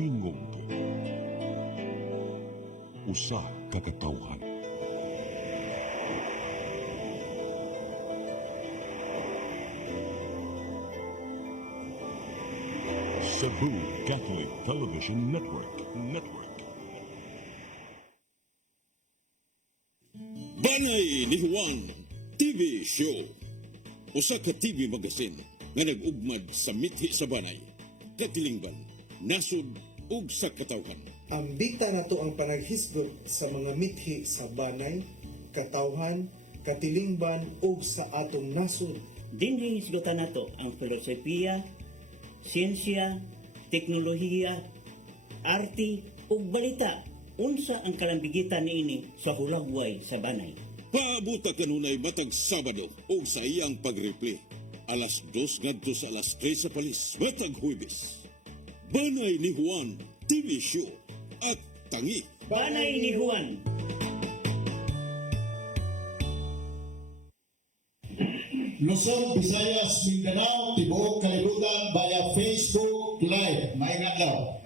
tingog. Usa ka katawhan. Cebu Catholic Television Network. Banay ni Juan TV Show. Usa ka TV magazine nga nag-ugmad sa mithi sa banay, katilingban, nasod ug sa katawhan. Ambita na to ang panaghisgot sa mga mithi sa banay, katawhan, katilingban ug sa atong nasod. Dinhi hisgutan nato ang filosofiya, siyensya, teknolohiya, arte ug balita. Unsa ang kalambigitan niini sa hulagway sa banay. Paabuta kanunay matag Sabado o sa iyang pag-replay. Alas 2 ngadto sa alas 3 sa palis, matag Huwebes. Banay ni Juan TV Show at tangi. Banay ni Juan. Luzon, Visayas, Mindanao, tibuok kalibutan via Facebook Live. Maayong adlaw.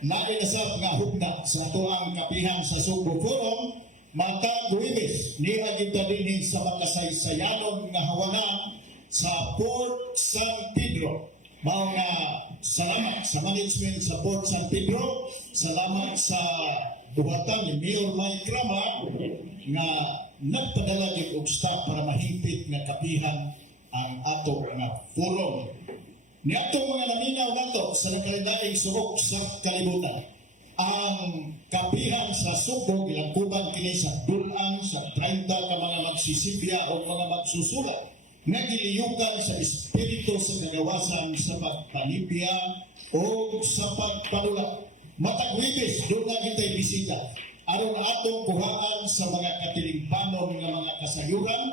Lain na sa mga hugna sa ato ang kapihan sa Subo Forum, matag Huwebes, niagita din sa makasaysayanon nga hawanan sa Port San Pedro. Mao nga salamat sa management sa Port San Pedro, salamat sa buhatan ni Mayor Mike Rama nga nagpadala og staff para mahigpit nga kapihan ang ato nga forum. Niadto mga naminaw nato sa nakalendaring subok sa kalibutan. Ang kapihan sa Subo gilangkuban kini sa dulang sa 30 ka mga magsisibya o mga magsusulat nga giliyukan sa espiritu sa kagawasan sa pagpanibya o sa pagpanula. Matag Huwebes, doon na kita'y bisita. Aron atong kuhaan sa mga katilingpanon nga mga kasayuran,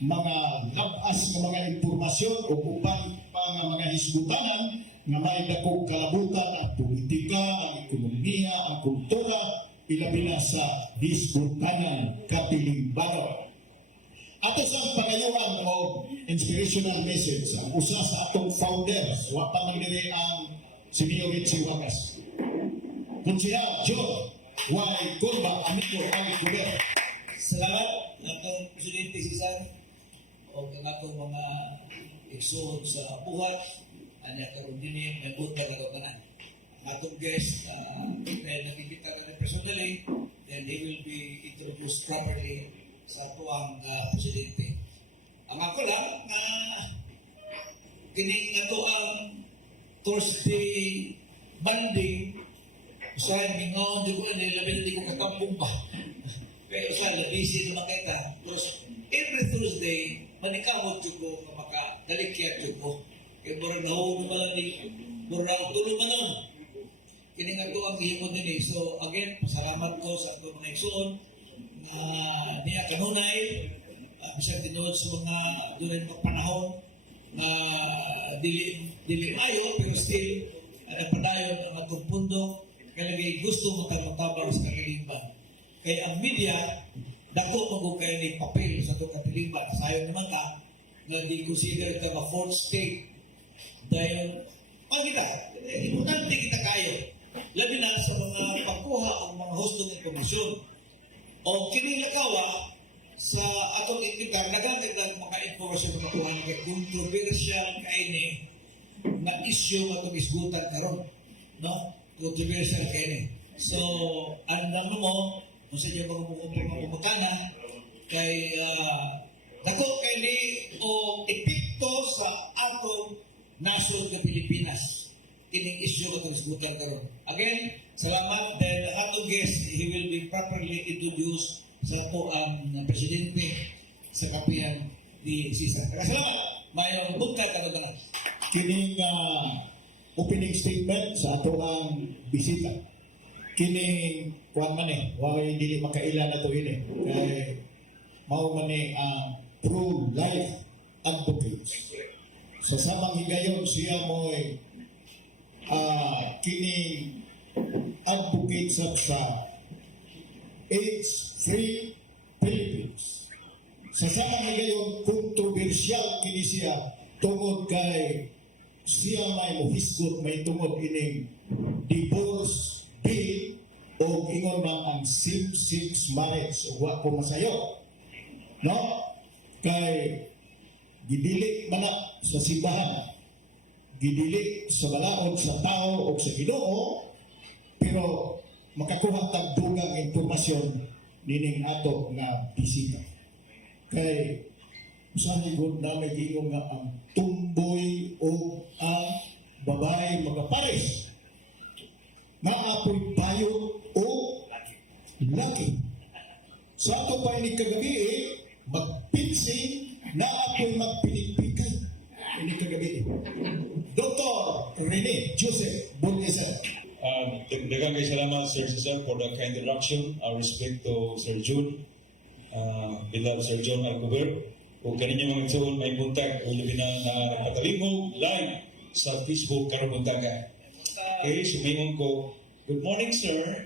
mga labas nga mga impormasyon o uban pa nga mga hisgutanan nga may dakog kalabutan ang politika, ang ekonomiya, ang kultura, ilabi na sa hisgutanan katilingpanon. Ato sa pangayuan o inspirational message, ang usa sa atong founders, wapa man nili ang si Mio Richie Wagas. Kunsihal, Joe, Why, Kurba, Amigo, Ay, Kuber. Salamat natong Presidente Cesar o kanatong mga igsoon sa buhat anya karon dinhi nagbuta na tanan. Atong guest kaya nakikita na personally, then he will be introduced properly sa tuwang Presidente. Ang ako lang na kining ato ang Thursday banding usahan mingaw di ko nilabit di ko katampong ba. Kaya usahan labisi naman kita. Terus every Thursday manikamot ko na makadalikyat ko. Kaya murang nahulog naman ni murang tulong manon. Kini nga ang gihimod din. So again, pasalamat ko sa ato mga igsoon na niya kanunay bisag tinuod sa mga dunay mga panahon na dili ayo pero still napadayon ang atong pundo kaya gusto matang-matabang sa katilingban. Kaya ang media dako mo kayo ni papel sa itong katilingban. Sayo naman ka na di consider ka na fourth state dahil kita, importante kita kayo labi na sa mga pagkuha ang mga hustong informasyon o kinilakawa sa atong itikar nagagandang mga informasyon na makuha na controversial kaini na issue na itong isgutan karon, no? Controversial kaini. So, andam mo kung sa inyo mga pumutana kay dako kaini o epekto sa atong nasod ng Pilipinas kining issue na itong isgutan karon. Again, salamat dahil atong guest, he will be properly introduced sa po ang Presidente sa kapihan ni Cesar. Salamat! Mayroong bugkat ang ito. Kining opening statement sa ato ang bisita. Kining kuwan man wala dili makailan na to ini. Kay mao man ang pro-life advocates. Sa samang higayon siya mo kining advocates sa AIDS-free Philippines. Sa samang higayon kontrobersyal kini siya tungod kay siya may muhisgot may tungod ining divorce bill o ingon man ang same-sex marriage o wa ko masayo. No? Kay gidili man na sa simbahan, gidili sa balaod sa tao o sa Ginoo, pero makakuha tag dugang impormasyon nining ato nga bisita. Kay usahay gud na may gingon nga ang tumboy o ang babae mga pares maapoy bayot o laki. Sa ato pa ini kagabi magpinsing na apoy magpinipikay ini kagabi. Dr. Rene Joseph Bongeser. Daghang kay salamat Sir Cesar for the kind introduction. Our respect to Sir June, beloved Sir John Alcover. Kung kaninyo mga igsoon may contact o labi na nakatalingog live sa Facebook karon buntaga. Okay, sumingon ko, good morning sir.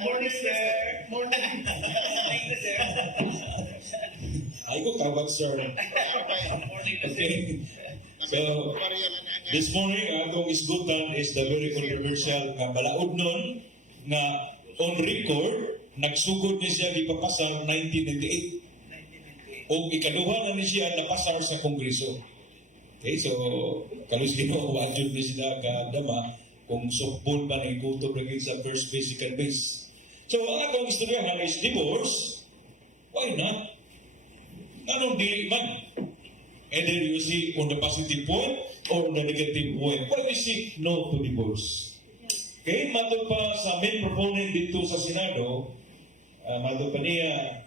Morning, sir. Morning. Sir. Ay ko tawag sir. Okay. So, this morning, atong isgutan is the very controversial nga balaod nun nga on record, nagsugod ni siya gipapasar 1998. O ikaduha na ni siya napasar sa Kongreso. Okay, so kalus gino wadjud ni sila kadama kung sukbol pa ng gutom lagi sa first base, second base. So ang akong istoryahan is divorce. Why not? Anong dili man? Either you see on the positive point or on the negative point. Why we see no to divorce? Okay, matod pa sa main proponent dito sa Senado, matod pa niya,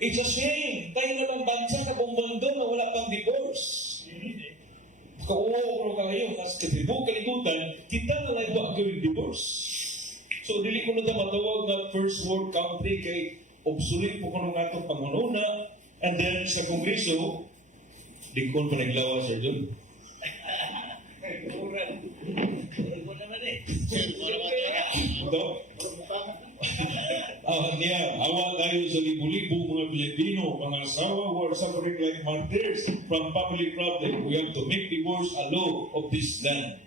it's a shame. Tayo na lang bansa na buong mundo na wala pang divorce. Kauwo kayo, kasi katibo kalikutan, kita na lang ba ang divorce? So, dili ko na ito matawag na first world country kay obsolete po ko ng atong pangununa. And then sa Kongreso, di ko pa naglawa, Sir John. Ito? Awa tayo sa libu-libu mga Pilipino, mga asawa who are suffering like martyrs from family problem. We have to make divorce a law of this land.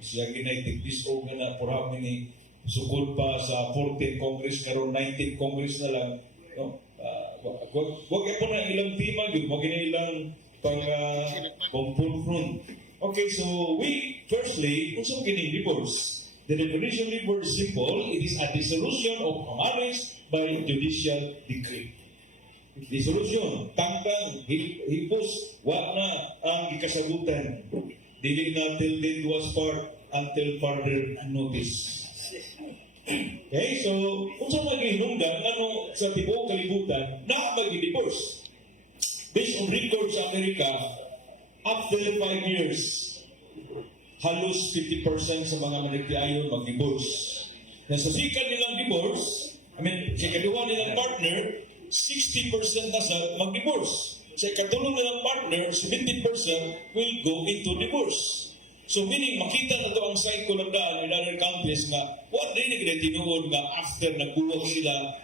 Siya ginaitig this o na for how many sukod pa sa 14th Congress, karon 19th Congress na lang. No? Wag po na ilang tema yun, wag na ilang pang-confront. Okay, so we, firstly, kung saan divorce? The definition of divorce is simple. It is a dissolution of a marriage by judicial decree. Dissolution, tangkang, hipos, wag na ang ikasagutan. Dili na till death was part until further notice. Okay, so kung saan mag-hinungdan, ano sa tibuok kalibutan, na mag-divorce. Based on records sa Amerika, after 5 years, halos 50% sa mga managtiayon mag-divorce. Sa sikat nilang divorce, sa ikaduha nilang partner, 60% na sa mag-divorce. Sa ikatulong nilang partner, 70% will go into divorce. So meaning, makita na ito ang cycle ng daan in other countries nga, what really na tinuod nga after nagbuwag sila,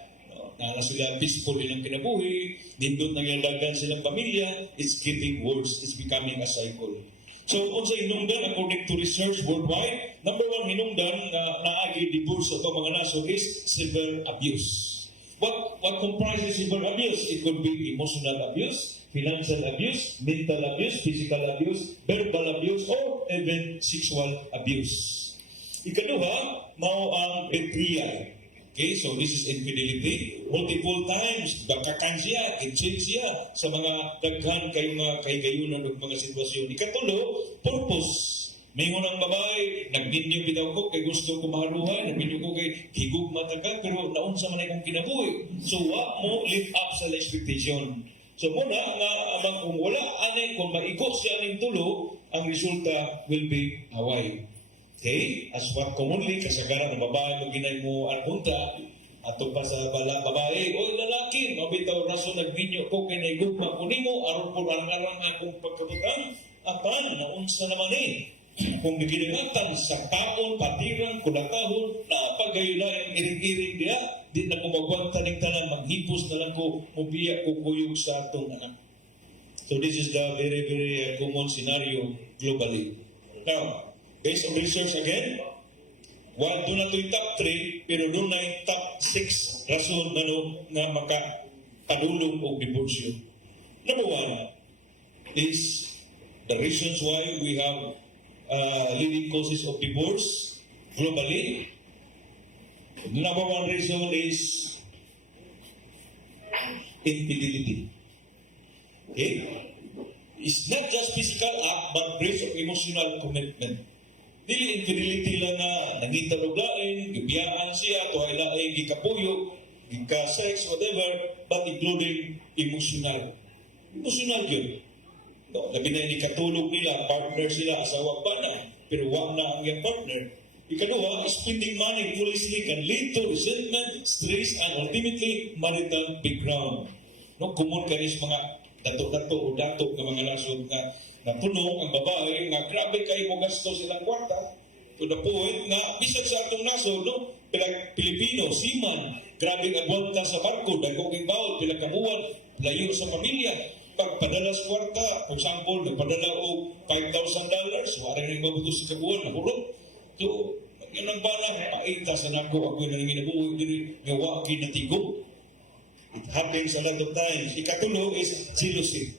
na sila peaceful nilang kinabuhi, nindot na nilalagan silang pamilya, it's getting worse, it's becoming a cycle. So, unsa hinungdan according to research worldwide, number one hinungdan nga naagi divorce sa mga nasod is severe abuse. What comprises severe abuse? It could be emotional abuse, financial abuse, mental abuse, physical abuse, verbal abuse, or even sexual abuse. Ikaduha, mao ang betrayal. Okay, so this is infidelity. Multiple times, bakakan siya, kinsin siya sa mga daghan kayo mga kahigayonan ng mga sitwasyon. Ikatulo, purpose. May unang babae, nagminyo bitaw ko kay gusto ko maharuhay, nagminyo ko kay higug mataga, pero naunsa man ay kong kinabuhi. So, wa mo live up sa expectation. So, muna, nga, kung wala, anay, kung maigo siya aning tulo, ang resulta will be away. Okay? As what commonly, kasagaran ng babae mo ginay mo arpunta, ato pa sa babae, oy lalaki, mabitaw raso nagminyo ko kay naigugma ko nimo, aron po arang-arang akong pagkabutang, apan, naunsa naman kung bigilimutan sa taon, patirang, kudakahon, napagayon na yung iring-iring diya, di na ko magwanta ng tanan, maghipos na lang ko, mubiya ko kuyog sa atong anak. So this is the very, very common scenario globally. Now, based on research again, while doon na ito'y top 3, pero doon na yung top 6 rason na makapadulong o diborsyo. Number 1 is the reasons why we have leading causes of divorce globally. The number 1 reason is infidelity. Okay? It's not just physical act, but breach of emotional commitment. Dili infidelity lang na nangita og lain, gibiyaan siya, tuhay lain, gikapuyo, gika-sex, whatever, but including emotional. Emotional yun. No, labi na ini katulog nila, partner sila, asawa pa na, pero wag na ang iyang partner. Ikaduha, spending money foolishly can lead to resentment, stress, and ultimately marital background. No, kumon ka rin sa mga dato-dato o dato ng mga nasod nga napunong ang babae nga grabe kayo mo gasto silang kwarta to the point nga bisag sa atong nasod, no, Pilipino, seaman, grabe agwanta sa barko, dagko kay bawal, pila kabuwan, layo sa pamilya. Pagpadala sa kwarta, for example, nagpadala o $5,000, wala rin mabutos sa kabuwan, nahurot. So, yun ang bala, paita sa nako, ako'y nang ginabuhay din, gawa kinatigo. It happens a lot of times. Ikatulo is jealousy.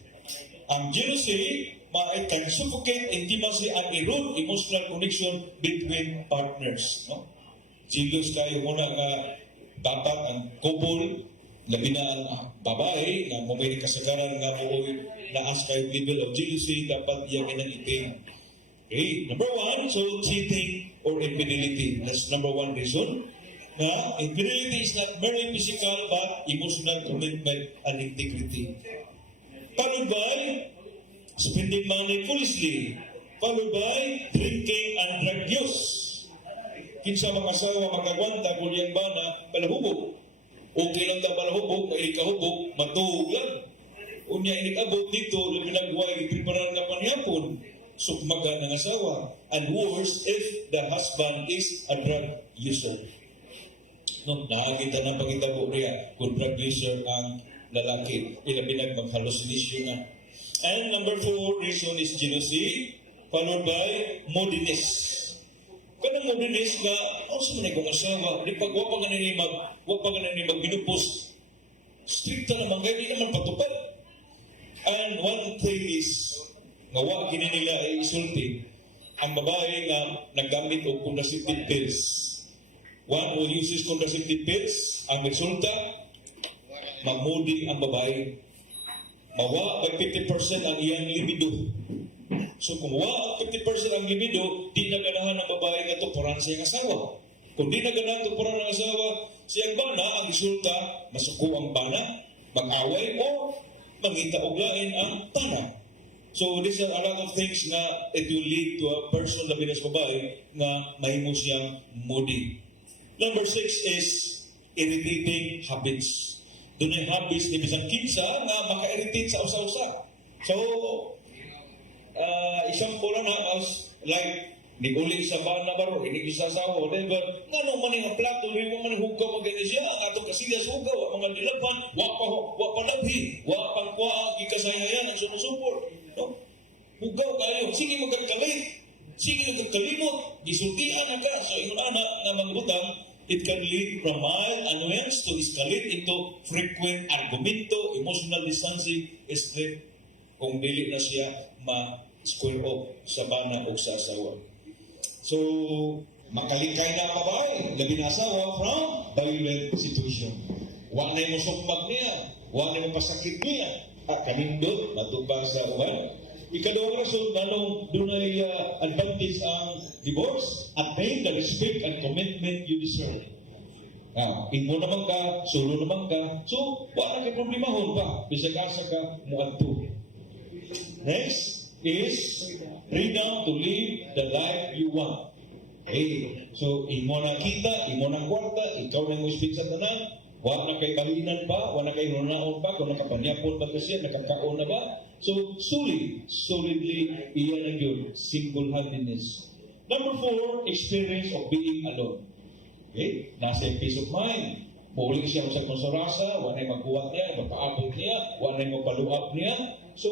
Ang jealousy, it can suffocate intimacy and erode emotional connection between partners. No? Jealous kayo muna nga dapat ang couple, labi na ang babae, na may kasagaran nga mo naas kayo level of jealousy, dapat iya kinang-iting. Okay, number 1, so cheating or infidelity. That's number 1 reason. Na infidelity is not merely physical but emotional commitment and integrity. Followed by spending money foolishly. Followed by drinking and drug use. Kinsa mga asawa magagwanta kung yung bana palahubog. Okay lang ka palahubog, may ikahubog, matuhog lang. Unya inikabot dito, pinagway, preparan nga panihapon. Sukmaga ng asawa. And worse, if the husband is a drug user. No, nakakita ng pagkitabo niya kung drug user ang lalaki. Ilabinag mag-hallucination na. And number 4 reason is jealousy, followed by moodiness. Kanang moodiness nga, sa manay kong asawa, di pag wapang nga nini magbinupos, stricta naman, kaya di naman patupad. And one thing is, nga wag nila ay isulti, ang babae nga naggamit o contraceptive pills. One who uses contraceptive pills, ang resulta, magmudi ang babae. Mawa by 50% ang iyang libido. So kung mawa 50% ang libido, di na ganahan ang babae nga tupuran sa iyang asawa. Kung di na ganahan tupuran ng asawa, siyang bana, ang resulta, masuko ang bana, mag-away, o mangita og lain ang tana. So these are a lot of things na it will lead to a person na binas babae nga mahimo siyang moody. Number 6 is irritating habits. Doon ay habits ni bisang kinsa nga maka-irritate sa usa-usa. So, isang pula na like, niguling sa bana baro, inigisa sa whatever, nga man yung plato, yung man yung hugaw maganda siya, ang atong kasilya sa hugaw, mga nilagpan, wak pa labhi, wak pang kwa, ikasayayan, ang sumusuport. No? Hugaw kayo, sige magkakalit, sige magkakalimot, gisultihan na ka, so yung anak na mangbutang, it can lead from mild annoyance to escalate into frequent argumento, emotional distancing, stress, kung dili na siya ma-square off sa bana o sa asawa. So, makalikay na ang babae, labi na asawa from violent situation. Huwag na mo sumpag niya, huwag na mo pasakit niya. Kanindot, natubag sa uwan. Ikadawang rason, nanong doon ay advantage ang divorce, attain the respect and commitment you deserve. Imo naman ka, solo naman ka, so wala kay problemahon pa, bisag asa ka muadto. Next is freedom to live the life you want. Okay, so imo na kita, imo na kwarta, ikaw na mo speak sa tanan, wala na kay kahinan pa, wala na kay runaon pa, kung nakapanyapon ba kasi, nakakaon na ba? So, solidly, iyan ang yun, single-handedness. Number 4, experience of being alone. Okay? Nasa peace of mind. Muling siya sa konsorasa, wala na magbuhat niya, magpaabot niya, wala na magpaluap niya. So,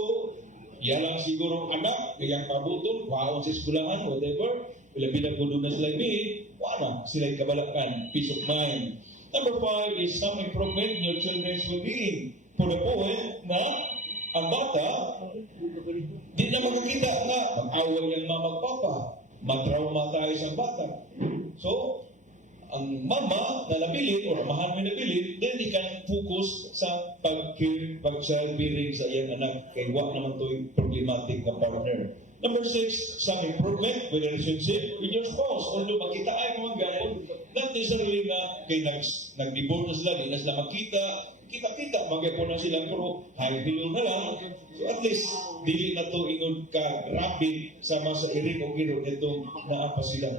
yan lang siguro anak, kayang pabuton, waon sa eskulahan, whatever. Labi na kung doon na sila ibig, wala sila kabalakan, peace of mind. Number 5 is some improvement in your children's well-being. For the point na ang bata, di na makikita na mag-away ang mama at papa, matrauma tayo sa bata. So, ang mama na nabilit o amahan mo nabilit, then he can focus sa pag-child bearing sa iyang anak. Kaya wak naman ito yung problematic na partner. Number 6, some improvement with the relationship with your spouse. Although makita ay mga gano'n, not necessarily na kay nag-divorce na sila, di na sila makita, kita-kita, magyapon na sila, pero high-hello na lang. So at least, dili na ito ingon ka rapid sama sa iring o giro itong naapa sila.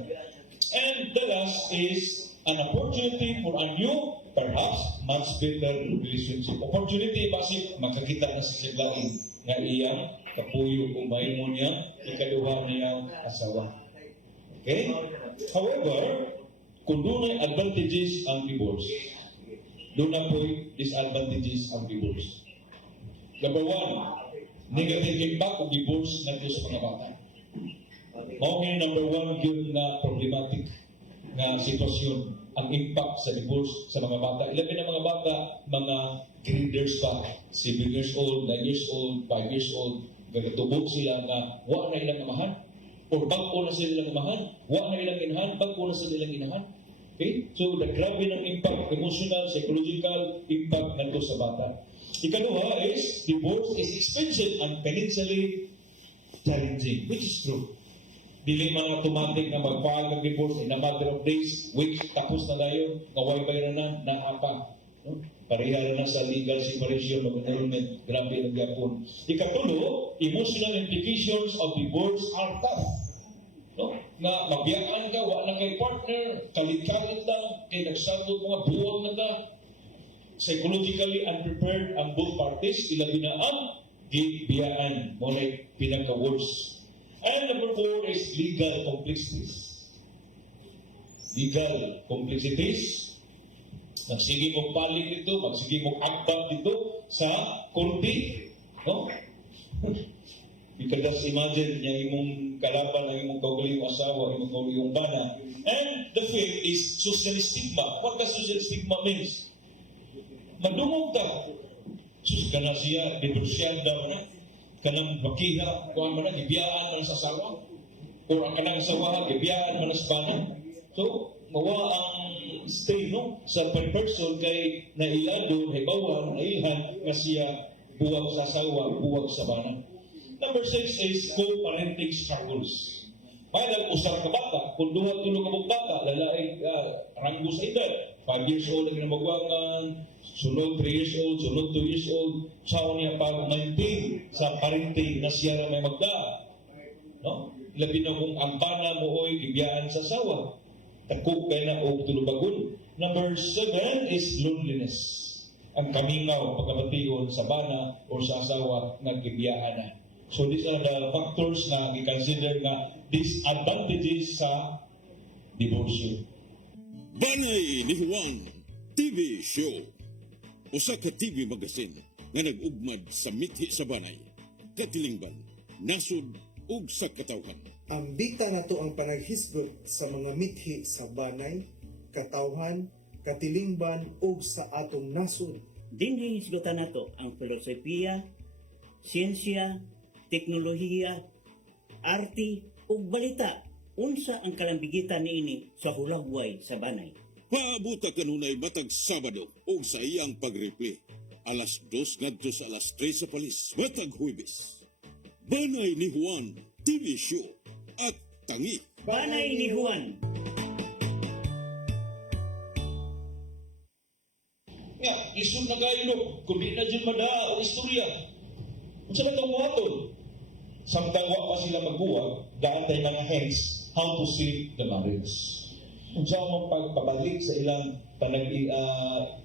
And the last is an opportunity for a new, perhaps, much better relationship. Opportunity, basi makakita na sa siblain nga iyang kapuyo kung mahimo niya, ikaduha niyang asawa. Okay? However, kung doon ay advantages ang divorce, doon na po disadvantages ang divorce. Number 1, negative impact of divorce na sa mga bata. Mao ni number 1 yun na problematic na sitwasyon ang impact sa divorce sa mga bata. Ilabi na mga bata, mga graders pa, 7 years old, 9 years old, 5 years old, gagatubog sila na wa na ilang amahan, or bago na sila ilang amahan, wa na ilang inahan, bago na sila ilang inahan. Okay? So, the grabe ng impact, emotional, psychological impact nito sa bata. Ikaduha is, divorce is expensive and financially challenging, which is true. Dili man automatic na magpahal ng divorce in a matter of days, weeks, tapos na tayo, naway bayranan, naapa. No? Pareha na sa legal separation of annulment, grabe ng gapon. Ikatulo, emotional implications of divorce are tough. No? Na mabiyaan ka, wala kay partner, kalit-kalit lang, kay nagsabot mga buwag na ka, psychologically unprepared ang both parties, ilabi na ang biyaan mo na pinaka-worst. And number 4 is legal complexities. Legal complexities. Magsige mong palit dito, magsige mong akbat dito sa korte. No? You can just imagine niya imong kalaban, ang imong kaugaling asawa, imong kaugaling bana. And the fifth is social stigma. What does social stigma means? Madungog ka. Sus ka na siya, divorsyada na. Kanang bakiha, kuhan mo na, gibiyaan man sa asawa. O ang kanang asawa, gibiyaan man sa bana. So, mawa ang stay, no? Sa per person kay nailado, halimbawa, nailan nga siya buwag sa asawa, buwag sa bana. Number 6 is co-parenting struggles. May nag-usap ka bata, kung duha-tulog ka mong bata, lalaki ranggo sa edad, 5 years old na magwangan, sunod 3 years old, sunod 2 years old, saan niya pag-maintain sa parenting na siya na may magda. No? Labi na kung ang bana mo oy gibiyaan sa asawa. Takok kay na o tulubagon. Number 7 is loneliness. Ang kamingaw pagkabation sa bana o sa asawa na gibiyaan na. So these are the factors na i-consider na disadvantages sa divorce. Banay ni Juan TV Show. Usa ka TV magazine nga nag-ugmad sa mithi sa banay, katilingban, nasod ug sa katawhan. Ang bita nato ang panaghisgot sa mga mithi sa banay, katawhan, katilingban ug sa atong nasod. Dinhi hisgutan nato ang filosofiya, siyensya, teknolohiya, arte ug balita. Unsa ang kalambigitan niini sa hulagway sa banay. Paabuta kanunay matag Sabado o sa iyang pag-replay. Alas 2 ngadto sa alas 3 sa palis, matag Huwebes. Banay ni Juan TV Show at Tangi. Banay ni Juan. Nga, isod na gayon, kundi na dyan madaa o istorya. Kung saan na buhaton? Samtang wa pa sila magbuwag, daantay mga hands how to save the marriage. Kung saan mong pagpabalik sa ilang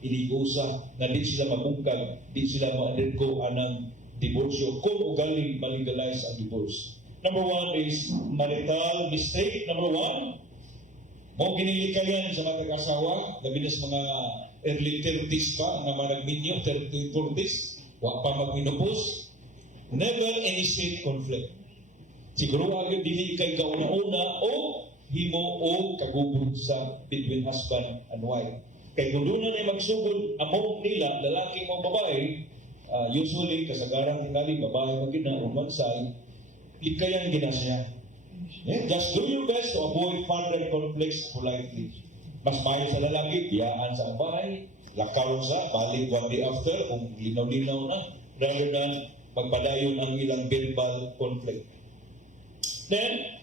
inigusa na di sila mabungkag, di sila ma-undergo anang diborsyo kung ugaling malegalize ang divorce. Number 1 is marital mistake. Number 1, mo ginilikayan sa mga kasawa, gabi na sa mga early 30s pa, nga mga nagminyo, 30s, 40s, wa pa magminopos. Never initiate conflict. Siguro agad dili kay kauna-una o himo o kagubod sa between husband and wife. Kay kung doon na magsugod among nila, lalaki mo babae, usually kasagaran tingali babae magina on one side, ikayan gina siya. Just do your best to avoid further conflicts politely. Mas mayo sa lalaki, biyaan sa bahay, lakaw sa, balik one day after, kung linaw-linaw na, rather than magpadayon ang ilang verbal conflict. Then,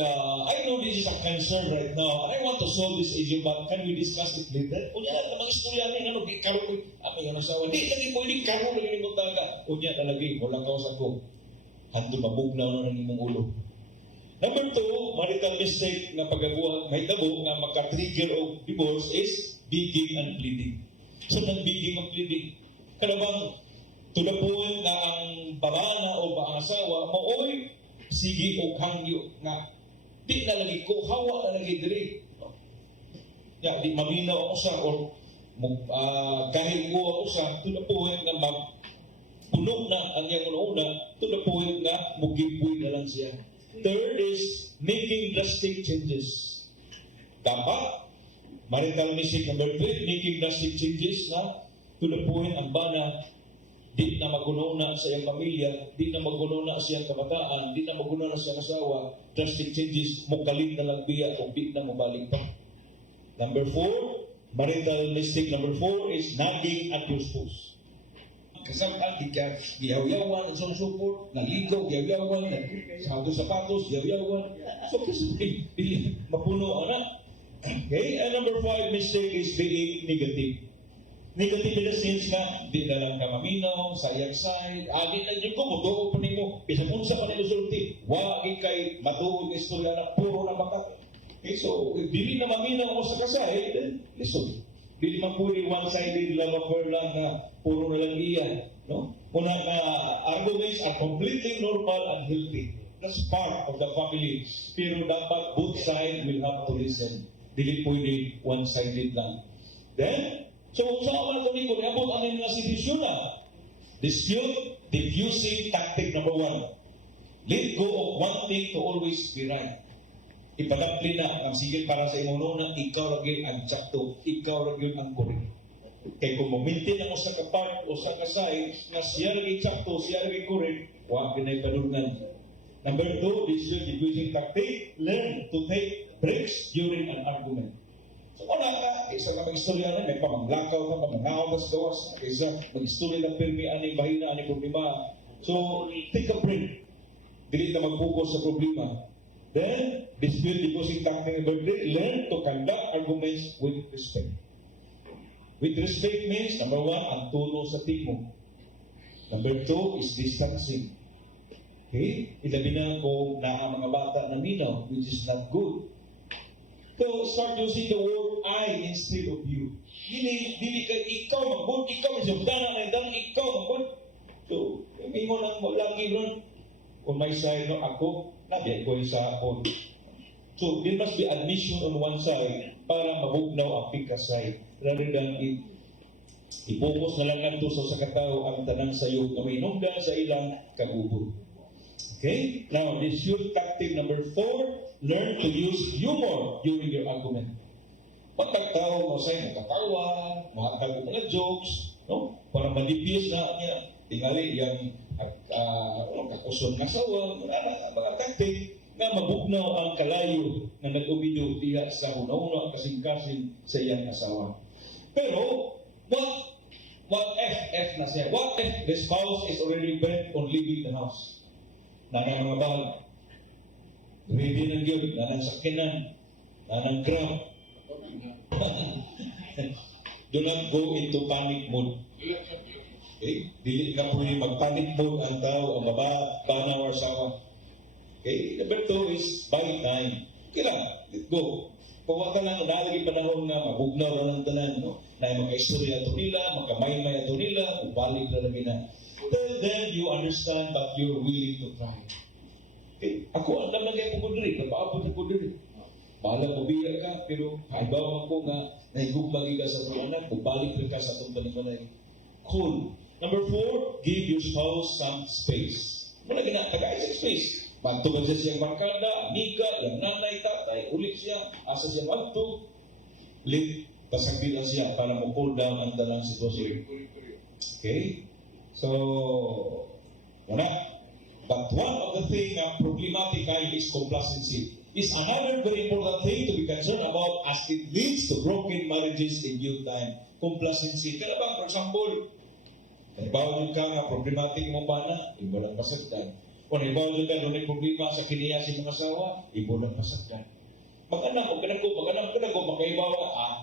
I know this is a concern right now, and I want to solve this issue, but can we discuss it later? Unya, mga istorya niya, ano, di karo ko, ang asawa, di lagi pwede karo lagi ni Montaga. Unya, talagi, walang kausap ko. Hanto mabugnaw na ng imong ulo. Number 2, marital mistake na pagabuhat, may tabo nga maka-trigger of divorce is begging and pleading. So, nang-begging and pleading. Kaya bang, to the point na ang barana o ba ang asawa, maoy, sige o hangyo nga, di na lagi ko, hawa na lagi diri. Ya, di maminaw ako sa, or kahit ko ako sa, to the point nga puno na ang iyang una, to the point nga, mugipoy na lang siya. Third is making drastic changes. Dapat, marital mistake number 3, making drastic changes na to the point ang bana, di na magununa sa iyang pamilya, di na magununa sa iyang kabataan, di na magununa sa iyang asawa, drastic changes, mukalit na lang biya o di na mabalik pa. Number 4, marital mistake number 4 is nagging at your spouse. Kasampan, giyaw-yawan, at so support, naligo, giyaw-yawan, sapatos, giyaw-yawan. So, kasi mapuno na. Okay, and number 5 mistake is being negative. Negative in the sense nga, di na lang ka maminaw, sayang side, agi na dyan ko, mutuo pa nimo, pisapunsa pa nimo sulti, wagi kay matuo ng istorya na puro na baka. Okay, so, if dili na maminaw mo sa kasay, then listen. Dili man puri one-sided lang affair lang na puro na lang iyan. No? Una na arguments are completely normal and healthy. That's part of the family. Pero dapat both sides will have to listen. Dili pwede one-sided lang. Then, so sa aman ko nito, niabot ang mga sitwasyon na. Dispute diffusing tactic number 1. Let go of wanting to always be right. Ipadapli na ang sige para sa imong nuna, ikaw lagi ang tsakto, ikaw lagi ang correct. Kaya kung mamintin ako sa kapart o sa kasay, na siya lagi tsakto, siya lagi correct, huwag pinaypadulungan. Number 2, dispute diffusing tactic, learn to take breaks during an argument. So, wala ka, isa ka mag-istorya na, may pamanglakaw ka, pamangaw ka sa gawas, isa mag-istorya ng pirmi, aning bahina, aning problema. So, take a break. Dili na mag-focus sa problema. Then, dispute diffusing tactic number 3, learn to conduct arguments with respect. With respect means, number 1, ang tono sa timo. Number 2 is distancing. Okay? Ilabi na kung na ang mga bata na minaw, which is not good. So, start using the word I instead of you. Dili ka, ikaw magbud, ikaw isugdana na dan, ikaw magbud. So, may mo nang maglaki ron. On my side, no, ako, nabiyan ko sa phone. So, there must be admission on one side para mabugnaw ang pika side. Rather than i-focus na lang nato sa katao ang tanang sayo na may nungdan sa ilang kagubo. Okay? Now, dispute tactic number 4, learn to use humor during your argument. Pagkatao mo sa'yo, nakatawa, makakago mga jokes, no? Para manipis na niya, tingali yung kakusong asawa, mga tactic na mabugnaw ang kalayo na nag-umido diya sa una-una kasing-kasing sa iyang asawa. Pero, what if na siya? What if the spouse is already bent on leaving the house? Nanang mga bahal, ready ng yun, nanang sakinan, nanang grab. Do not go into panic mode. Okay? Dili ka pwede mag-panic mode ang tao, ang baba, tanaw, or asawa. Okay? Number 2 is buy time. Okay lang, let go. Kung ka lang, nalagi panahon nga, mabugnaw na ng tanan, no? Na maka-istorya ito nila, makamay-may ito nila, ubalik na lagi na. Till then, you understand that you're willing to try. Okay? Ako, ang naman kayo po diri, napaabot ako diri. Bahala ko biya ka, pero haibawan ko nga, nahigugmagi ka sa mga anak, ubalik ka sa itong panimalay. Cool. Number 4, give your spouse some space. Wala gina, tagay sa space. Magtugan siya siyang barkada, amiga, yung nanay, tatay, ulit siya, asa siya magto, ulit, pasagbilan siya para mo-cool down ang dalang sitwasyon. Okay? So, wala. But one of the things na problematic kayo is complacency. Is another very important thing to be concerned about as it leads to broken marriages in due time. Complacency. Kaya bang, for example, naibaw ka nga problematic mo ba na, ibo lang pasagdan. O naibaw ka doon ay problema sa kiniya si mga asawa, ibo lang pasagdan. Mag-anak ko, makaibaw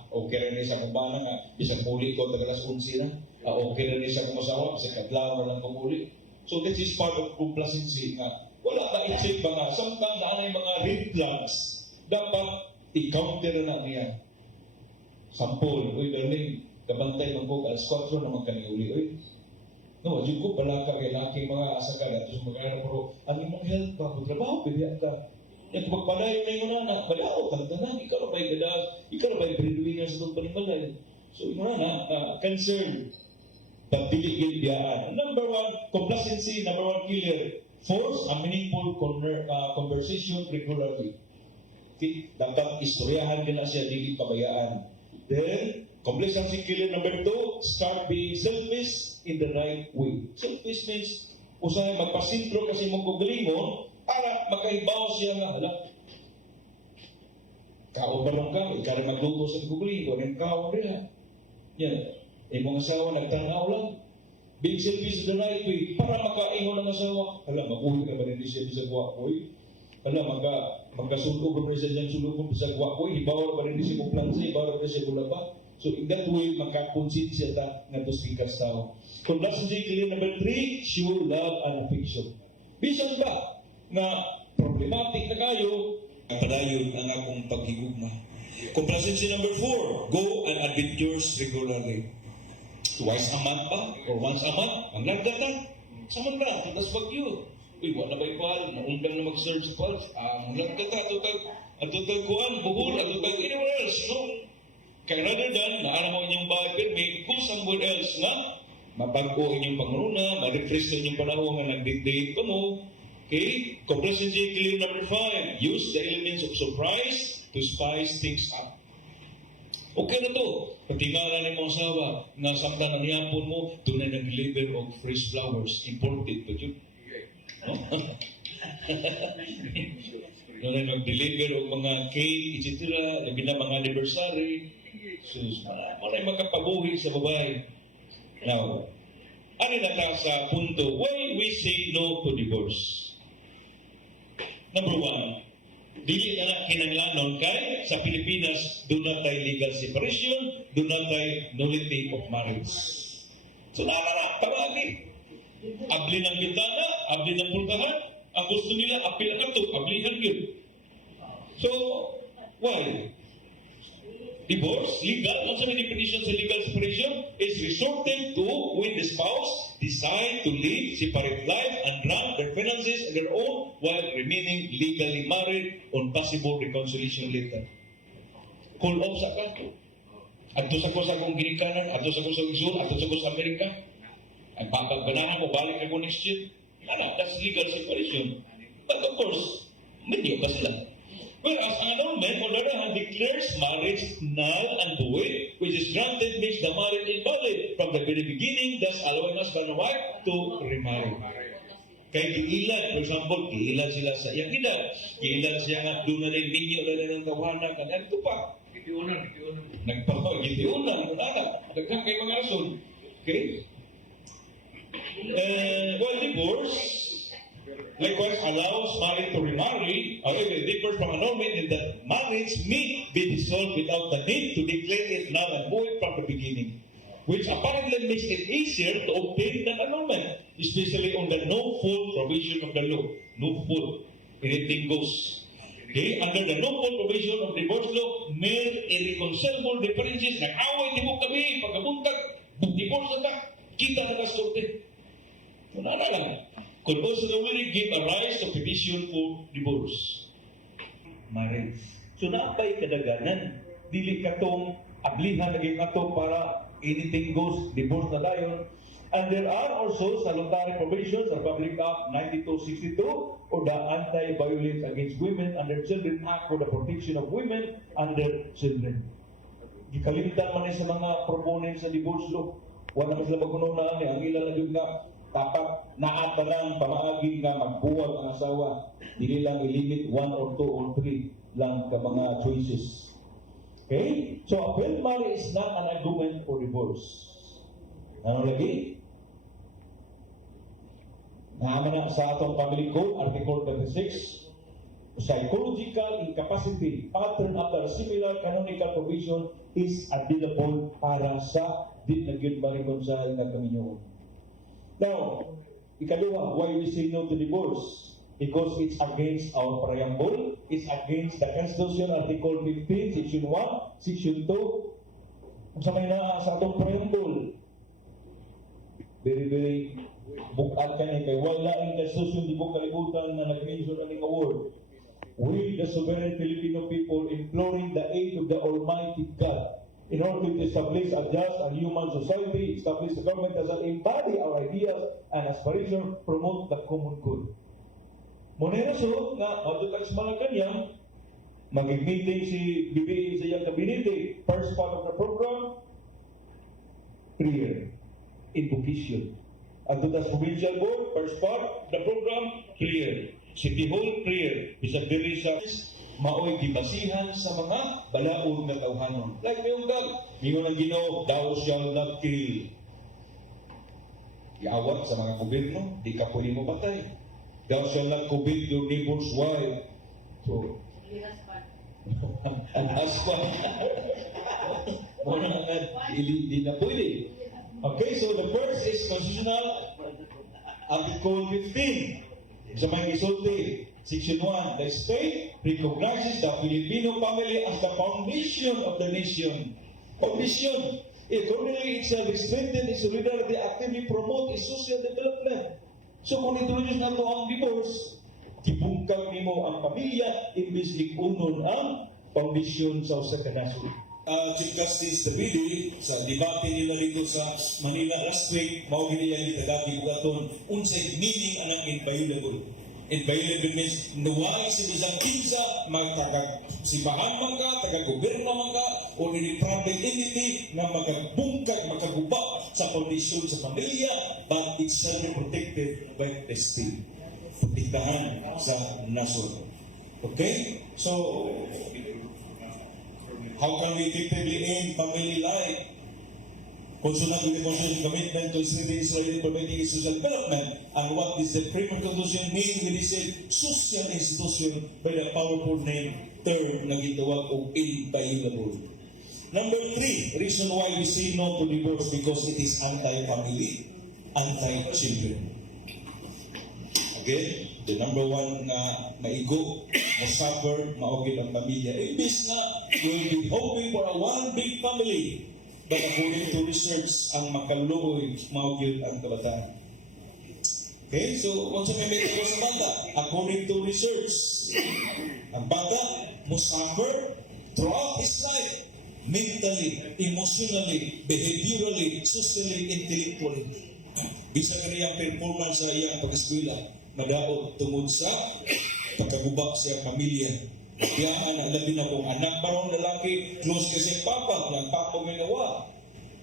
okay rin niya sa kumbana nga, bisang muli ko, tagalas 11 na, okay rin niya sa kumasawa, bisang kadlaw na lang kumuli. So this is part of complacency nga. Wala ka isip ba nga, samtang na anay mga red flags, dapat i-counter na niya. Sampol, uy, darling, kabantay ng ko, alas 4 naman kami uli, uy. No, yun ko pala ka kay laki mga asakal, at yung mga pero ang imong health pa, trabaho, pilihan ka. Yan, kung magpadayo na yung nana, padayo, kantanan, ikaw na ba'y gadas, ikaw na ba'y breadwinner sa itong panimalay. So, yung nana, concern, pagdiligil biyaan. Number 1, complacency. Number 1, killer. Force a meaningful conversation regularly. Okay? Dapat istoryahan ka na siya, dili pabayaan. Then, complacency killer number 2, start being selfish in the right way. Selfish means, usahay magpasintro kasi mong kugalingon, para makahibaw siya nga, hala, kaon ba lang ka, ikaw rin magluto sa kugalingon, yung kaon rin. Yan. Mga asawa nagtanaw lang. Being selfish in the right way, para makaingon ng asawa. Hala, mag-uwi ka ba rin siya sa guwapoy? Hala, magkasulog ba rin siya dyan sulog sa guwapoy? Hibaw ba rin siya kung plansa, hibaw ba rin siya kung laba? So in that way, magkakonsensya ta nga to speakers tao. Complacency killer number 3, show love and affection. Bisan ba na problematic na kayo, padayon ang akong paghigugma. Complacency number 4, go on adventures regularly. Twice a month ba? Or once a month? Ang lagdatan. Saman ba? Tatas bagyo. Uy, wala ba ipal? Naundang na mag-search sa pals. Ang lagdatan. Atutag kuhan, buhol, atutag anywhere else. No? Kaya rather than, naara mo inyong bahay permi, go somewhere else na mapagko inyong pangruna, ma-refresh na inyong panahon na nag-date ka mo. Okay? Complacency clear number 5. Use the elements of surprise to spice things up. Okay na to. Patingala ng mga asawa na sakta ng yapon mo, doon na nag-deliver of fresh flowers. Imported pa yun. No? Doon na nag-deliver of mga cake, etc. Labi na mga anniversary. So, maray makapabuhi sa babae. Now, ano na ta sa punto? Why we say no to divorce? Number 1, dili na kinanglanon kay sa Pilipinas do not tayo legal separation, do not tayo nullity of marriage. So naman tawagin. Abli ng bintana, abli ng pultahan, ang gusto nila apil na ito, ablihan yun. So, why? Divorce, legal, also the definition sa legal separation is resorted to when the spouse decide to live separate life and run their finances on their own while remaining legally married on possible reconciliation later. Call off sa kanto. Adto sa ko sa kong ginikanan, adto sa ko sa Luzon, adto sa ko sa Amerika. Ang papagbanahan mo, balik ako next year. That's legal separation. But of course, medyo ba sila? Whereas ang annulment, on the other hand, declares marriage null and void, which is granted makes the marriage invalid from the very beginning, thus allowing husband and wife to remarry. Kaya giilan, for example, giilan sila sa iyang edad, giilan siya nga doon na rin ninyo na rin ang tawanan, kanyan ito pa. Nagpapag, gitiunan, kunana, daghang kay mga rason. Okay? Well, divorce, likewise allows married to remarry, however, it differs from annulment in that marriage may be dissolved without the need to declare it null and void from the beginning, which apparently makes it easier to obtain than annulment, especially on the no-fault provision of the law. No-fault. Anything goes. Okay? Under the no-fault provision of divorce law, mere irreconcilable differences, nag-away di mo kami, pagkabuntag, divorce na ka, kita na kasorte. Wala na lang. Could also really give a rise to petition for divorce. Marriage. So naapay kadaganan, dili katong ablihan lagi kato para anything goes, divorce na dayon. And there are also salutary provisions of Republic Act 9262 or the Anti-Violence Against Women and Children Act for the protection of women and their children. Gikalimtan man sa mga proponents sa divorce law. Wala man sila magkununaan ni ang ilan na yun nga tapat naatarang pamaagi nga magbuwag ang asawa. Dili lang i-limit 1 or 2 or 3 lang ka mga choices. Okay? So a failed marriage is not an argument for divorce. Ano lagi? Naaman na sa atong Family Code, Article 36, psychological incapacity pattern after a similar canonical provision is available para sa di na gyud ma-reconcile nga kaminyo. Now, ikaduha, why we say no to divorce? Because it's against our preamble, it's against the Constitution, Article 15, Section 1, Section 2. Ang samay na sa atong preamble, very bukat ka na kay wala ang Constitution di mo kalibutan na nag-mention ng award. We, the sovereign Filipino people, imploring the aid of the Almighty God in order to establish a just and human society, establish the government as an embody our ideas and aspirations, promote the common good. Muna so, nga, matutag sa mga kanyang, mag-meeting si BBM sa iyang kabinete, first part of the program, prayer, invocation. At the provincial board, first part, the program, prayer. City Hall, prayer. Bisa diri sa maoy gibasihan sa mga balaod nga tawhanon. Like mayong gag, mingon ang Ginoo, thou shalt not kill. Iawat sa mga gobyerno, di ka pwede mo patay. Thou shalt not covet your neighbor's wife. So, ang husband. Muna nga, di na pwede. Okay, so the first is constitutional Article 15. Sa mga isulti, Section 1, the state recognizes the Filipino family as the foundation of the nation. Foundation. Accordingly, it shall strengthen its solidarity, actively promote its social development. So kung introduce na ito ang divorce, kibungkag nimo ang pamilya, imbis ikunon ang foundation sa usa ka nasod. Chief Justice Tabili, sa debate nila dito sa Manila last week, mao gini yang gitagaki bugaton unsay meaning anang inviolable. Inviolable means nuway sa isang kinsa magtagag simbahan man ka, taga-gobyerno man ka, o any private entity na magagbungkag, magaguba sa foundation sa pamilya, but it shall be protected by the state. Protektahan sa nasod. Okay? So, how can we effectively end family life? Consonant with the Constitution commitment to strengthen Israeli promoting social development. And what is the Supreme Constitution mean when it says social institution by the powerful name term na gitawag o inviolable? Number 3, reason why we say no to divorce because it is anti-family, anti-children. Again, the number 1 nga maigo, masuffer, maugil ang pamilya. Imbis nga, we'll be hoping for a one big family. But according to research, ang makaluluoy, maugil ang kabataan. Okay, so kung sa may mediko sa bata, according to research, ang bata musuffer throughout his life, mentally, emotionally, behaviorally, socially, intellectually. Bisa kaniyang performance sa iyang pag-eskwela, madaot tungod sa pagkaguba sa pamilya. Kaya ang labi na kong anak barong lalaki, close kasi papa, ng papa ginawa.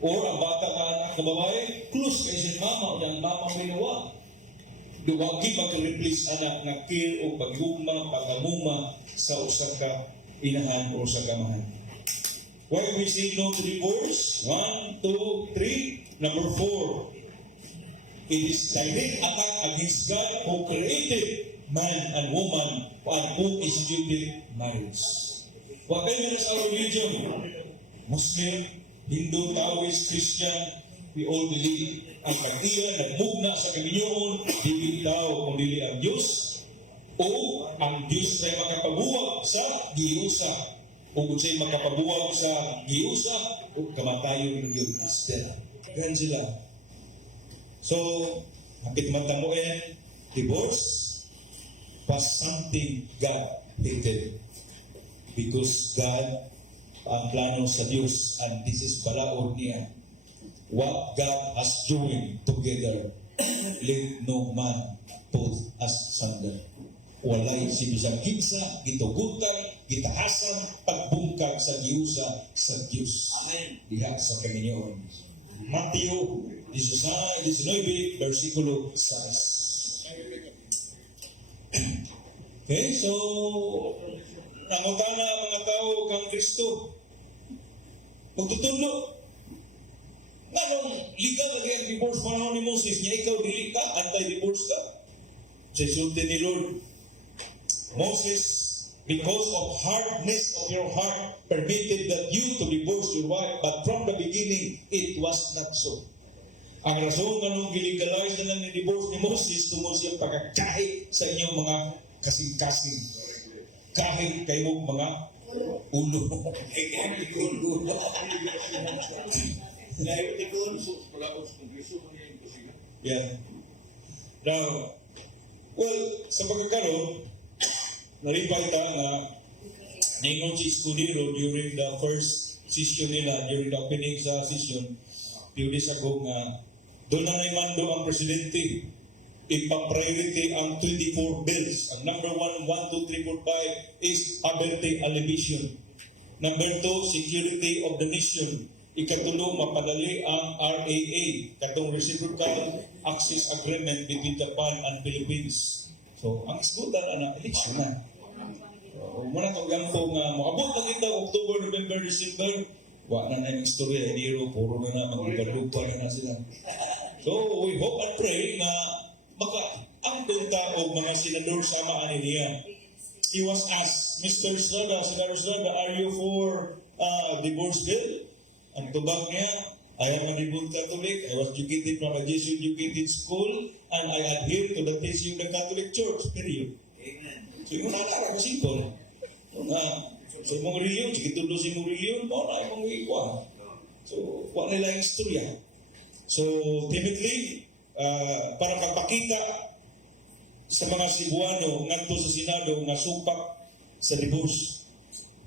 Or ang bata ka anak na babae, close kasi mama, ng mama ginawa. Duwagi mag-replace anak na care o paghugma, pagamuma sa usa ka inahan o sa kamahan. Why we say no to divorce? 1, 2, 3. Number 4. It is direct attack against God who created man and woman and who instituted marriage. What kind of our religion? Muslim, Hindu, Taoist, Christian, we all believe ang pagdiya nagmugna sa kaminyoon, dili tao kung dili ang Diyos o ang Diyos ay makapabuwag sa giusa o kung siya'y makapabuwag sa giusa o kamatayon ng Diyos is death. Ganyan sila. So, hapit matamuin, divorce was something God hated. Because God, ang plano sa Diyos, and this is balaod niya, What God has joined together, let no man put asunder. Walay si bisang kinsa, gitugutan, gitahasan, pagbungkag sa giusa sa Diyos. Amen. Diha sa Panginoon. Mateo 19, versikulo 6. Okay, so nangutana ang mga tao kang Kristo. Pagtutulo, nganong legal lagi ang divorce panahon ni Moses niya, ikaw dili ka, anti-divorce ka. Sa isulti ni Lord, Moses, because of hardness of your heart, permitted that you to divorce your wife, but from the beginning, it was not so. Ang rason kanong gilegalize na lang ni divorce ni Moses tungkol siyang pagkakahi sa inyong mga kasing-kasing. Kahit kayo mga ulo. Yeah. Now, well, sa pagkakaroon, naripalta nga ningon si Escudero during the first session nila, during the opening sa session, piulis ako nga doon na naimando ang presidente ipa-priority ang 24 bills. Ang number 1, 2, 3, 4, 5 is poverty alleviation. Number 2, security of the nation. Ikatulong, mapadali ang RAA, katong Reciprocal Access Agreement between Japan and Philippines. So, ang iskutan na election na. Muna itong gampo nga, makabot lang ito, October, November, December, wa na yung istorya, Enero, puro na mag-lupa na sila. So, we hope and pray na baka ang tunta o mga senador sama ani niya. He was asked, Mr. Estrada, Senator Estrada, are you for divorce bill? Ang tubag niya, I am a devout Catholic. I was educated from a Jesuit-educated school and I adhere to the teaching of the Catholic Church, period. Amen. So yung nakakara ko simple. Sa imong reliyon, sige tulo sa imong reliyon, mo na imong iwa. So, wala nila yung istorya. So, timidly, para kapakita sa mga Cebuano ngadto sa Senado nga supak sa divorce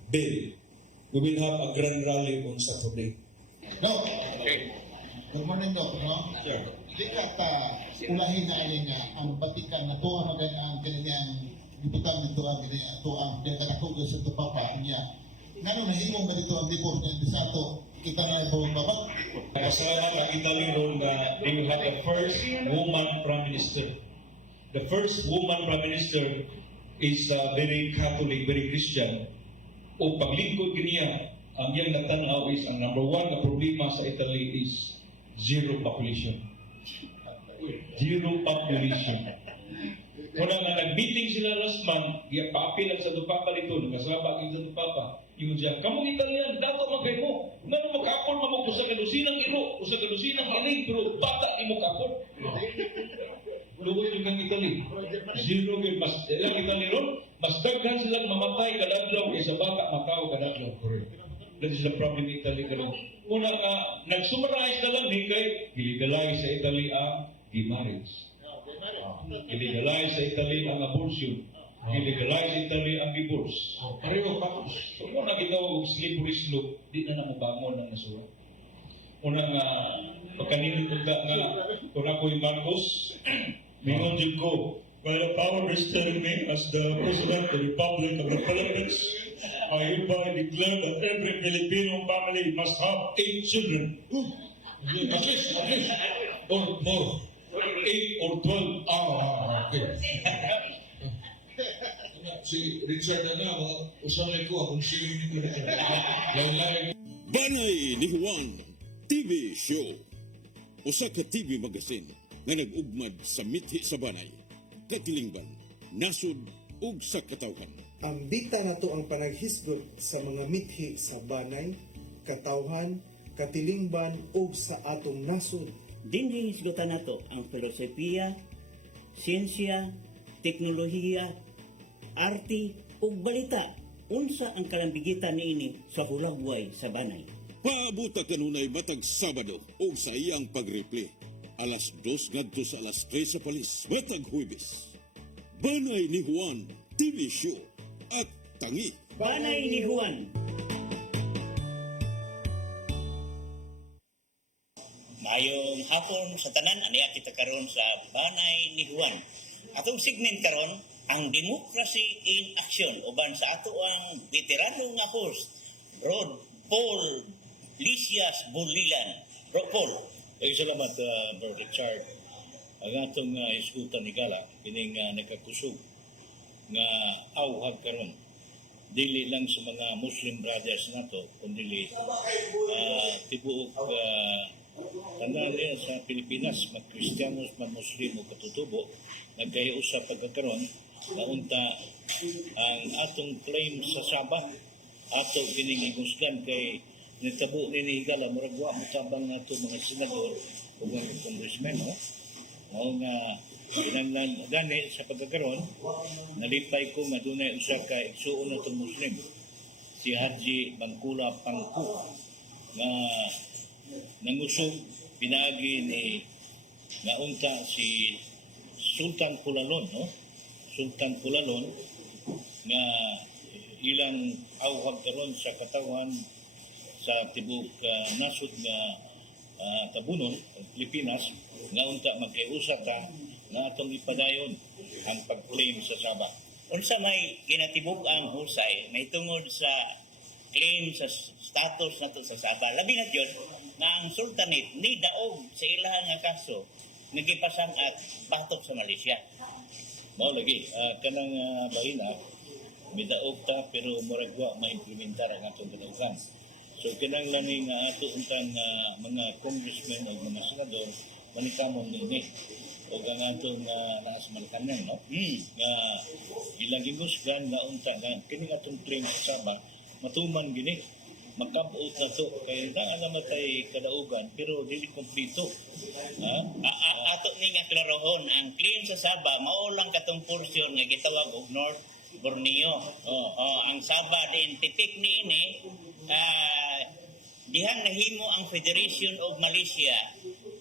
bill, we will have a grand rally on Saturday. No. Good morning, Doc. No? Sure. Di ka ulahin na alin nga ang batikan na to ang ang kanilang diputang nito ang ito ang pinagkakakugo sa ito papa niya. Ngano nahimong ba dito ang divorce ng Bisato? Kita na ito ang babak? Pasalamat ang Italy ron na they will have the first woman prime minister. The first woman prime minister is very Catholic, very Christian. O paglingkod niya, ang iyang natanaw is ang number 1 na problema sa Italy is zero population. Zero population. Kung nga nag-meeting sila last month, paapilan sa Dupapa dito, nagkasabag sa Dupapa, yung siya, kamong Italian, dato magay mo. Nga mag-apol mo ko sa kalusinang iro, o sa kalusinang iring, pero bata ni mo kapol. Lugoy yung kang Italy. Zero kayo, mas ilang Italy ron, mas daghan silang mamatay kadaglaw kaysa bata matao kadaglaw. That is the problem in Italy karon. Una nga, nag-summarize na lang ni kay ilegalize sa Italy ang gay-marriage. Ilegalize sa Italy ang abortion. Ilegalize sa Italy ang divorce. Pareho tapos. So muna gitawag og slippery slope, di na namubangon ng nasura. Una nga, pagkaninit nga kung ako'y Marcos, mingon din ko, by the power vested in me as the President of the Republic of the Philippines, I hereby declare that every Filipino family must have 8 children. At least, or more. 8 or 12. Okay. Si Richard na nga, usanay ko, akong siling ko na. Lain-lain. Banay ni Juan TV Show. Usa ka TV magazine nga nag-ugmad sa mithi sa banay, katilingban, nasod ug sa katawhan. Ang bita na to ang panaghisgot sa mga mithi sa banay, katawhan, katilingban ug sa atong nasod. Dinhi hisgutan nato ang filosofiya, siyensya, teknolohiya, arte ug balita. Unsa ang kalambigitan niini sa hulagway sa banay. Paabuta kanunay matag Sabado o sa iyang pag-replay. Alas 2 ngadto sa alas 3 sa palis, matag Huwebes. Banay ni Juan TV Show at Tangi. Banay ni Juan. Mayong hapon sa tanan, aniya kita karon sa Banay ni Juan. Atong segment karon ang Democracy in Action uban sa ato ang veterano nga host, Rod Paul Licias Bulilan. Rod Paul. Salamat, Bro Richard. Ang atong iskutan ni Gala, kining nagkakusog nga awhag karon. Dili lang sa mga Muslim brothers nato, kundi tibuok tanan niya sa Pilipinas, mga Kristiyanos, mga Muslim o katutubo, nagkahiusap pagkakaroon na unta ang atong claim sa Sabah, ato ginigusgan kay nitabo ni Higala, muragwa matabang nato mga senador o mga congressmen, no? Mao nga kinanglan gani sa pagkakaroon, nalipay ko nga dunay usa ka igsuon natong Muslim, si Haji Bangkula Pangku, nga nangusog pinagi ni naunta si Sultan Pulalon, no? Sultan Pulalon nga ilang awhag karon sa katawan sa tibok nasod nga tabunon Pilipinas nga unta magkaiusa ta nga atong ipadayon ang pag-claim sa Sabah. Unsa may ginatibuk ang husay, may tungod sa claim sa status nato sa Sabah. Labi na yun na ang sultanate ni daog sa ilang nga kaso nagipasang at batok sa Malaysia. Mao lagi kanang bahina midaog ta pero muragwa maimplementar ang atong daogan. So kinahanglan nga ato untang mga congressmen o mga senador manikamon nini o ang atong nasa Malacanang, no? Nga ilang gingusgan nga unta nga kini atong claim sa Sabah matuman gini makabot na to kay naa namatay kadaugan pero dili kompleto. Ato ni nga klarohon ang claim sa Sabah mao lang katong portion nga gitawag og North Borneo. Ang Sabah din titik niini dihang nahimo ang Federation of Malaysia,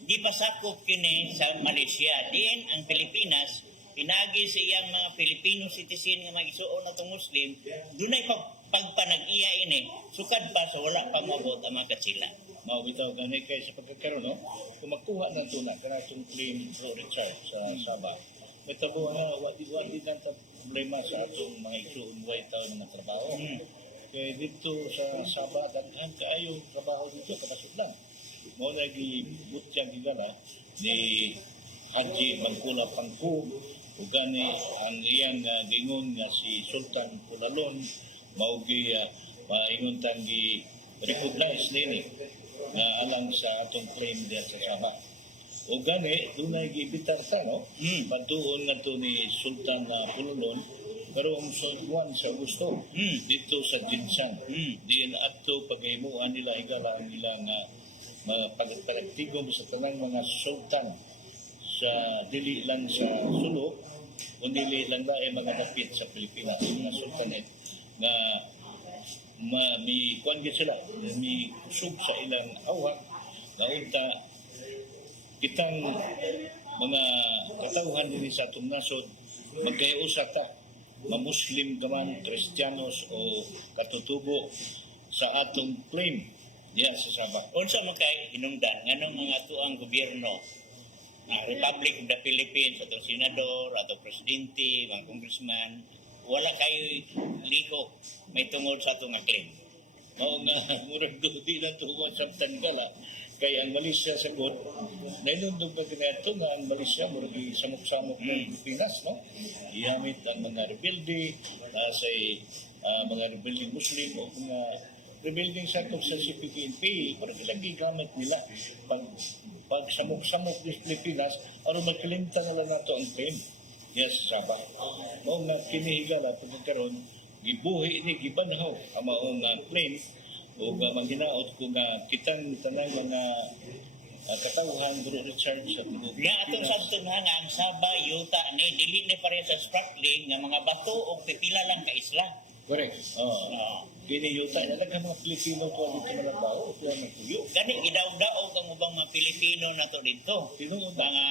di pasakop kini sa Malaysia. Din ang Pilipinas pinagi sa iyang mga Filipino citizen nga mag-isuon atong Muslim, dunay pagpanag-iya ini sukad pa sa wala pa mabot ang mga katsila. Mao bitaw gani kay sa pagkakaroon, no? Kung makuha na to na kanatong claim Bro Richard sa Sabah. May tabo nga wadi lang ta problema sa atong mga igsuon way taw mga trabaho. Kaya dito sa Sabah, daghan kaayo trabaho dito, kapasok lang. Mao lagi butyang gigala ni Haji Bangkula Pangku, ug gani ang iyang gingon nga si Sultan Pulalon, mao gi maingon tanggi recognize nini nga alang sa atong claim diya sa Sabah. O gani, dunay gibitar ta, no? Patuon nga to ni Sultan Pulalon, pero ang Juan sa gusto dito sa Jinsang. Diyan ato paghimuan nila higala ang ilang pagtigom sa tanang mga sultan sa dili lang sa sulok, kundi lang ba ay mga dapit sa Pilipinas, mga sultanate na may kuwan sila, may kusog sa ilang awak na unta kitang mga katauhan din sa atong nasod magkaiusa ta ma-Muslim gaman, Kristiyanos o katutubo sa atong claim diya sa Sabah. Unsa man kay hinungdan nganong mga ato ang gobyerno ang Republic of the Philippines, atong senador, atong presidente, mga congressman, wala kayo liko may tungod sa atong claim. Mao nga murag di na tuwa sa tangala kay ang Malaysia sagot nainundog pa kinato nga ang Malaysia murag samok-samok ng Pilipinas, no? Iamit ang mga rebelde sa mga rebelding Muslim o mga rebelding sakop sa CPNP para lagi gamit nila pag samok-samok ng Pilipinas aron magkalimtan na lang nato ang claim. Yes, Sabah. Mao nga kinihigala pagkaroon gibuhi ni gibanhaw ang maong claim o manghinaot kung kitang tanang mga katawhan Bro Richard sa tubig. Nga atong sadtong nga ang Sabah, Yuta ni dili ni pareha sa sparkling nga mga bato o pipila lang ka isla. Correct. Kini yuta na lang mga Pilipino po dito malabaw o mga tuyo. Gani gidaog-daog ang ubang mga Pilipino na to dito. Mga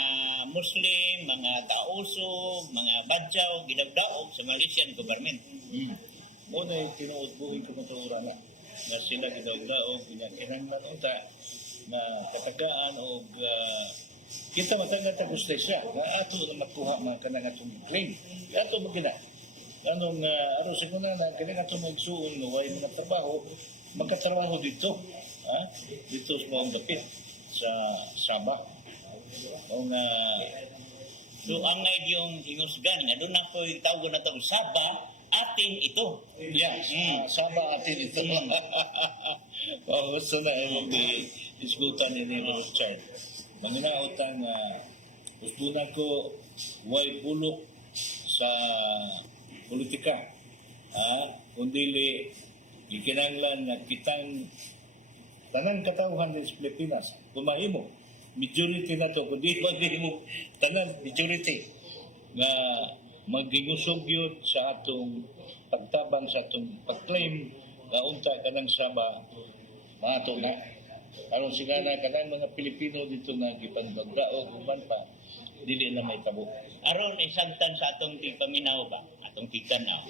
Muslim, mga Tausug, mga Badjaw, gidaog-daog sa Malaysian government. Muna yung tinuod buhay ko na na sila gidaog-daog, kinanglan unta na katagaan o kita matanggat ang justisya na ato na makuha mga kanang atong claim. Ato magina. Anong aron sa kuna na kanang atong magsuon no way mga trabaho magkatrabaho dito. Ha? Dito sa mga dapit sa Sabah. O nga So ang yung hingusgan nga doon na po yung tawag na itong Saba atin ito. yes, Sabah atin ito. Gusto na yung isgutan ni Richard. Manginautang usbunan ko way bulok sa politika. Kundili ikinanglan na kitang tanang katauhan sa Pilipinas kumahimo majority na to kundi mo tanan majority nga magingusog yun sa atong pagtabang sa atong pag-claim nga unta kanang Sabah maato na aron sila na kanang mga Pilipino dito nga gipangbagdaog uban pa dili na may tabo Aron isagtan sa atong paminaw ba? Atong tigtanaw.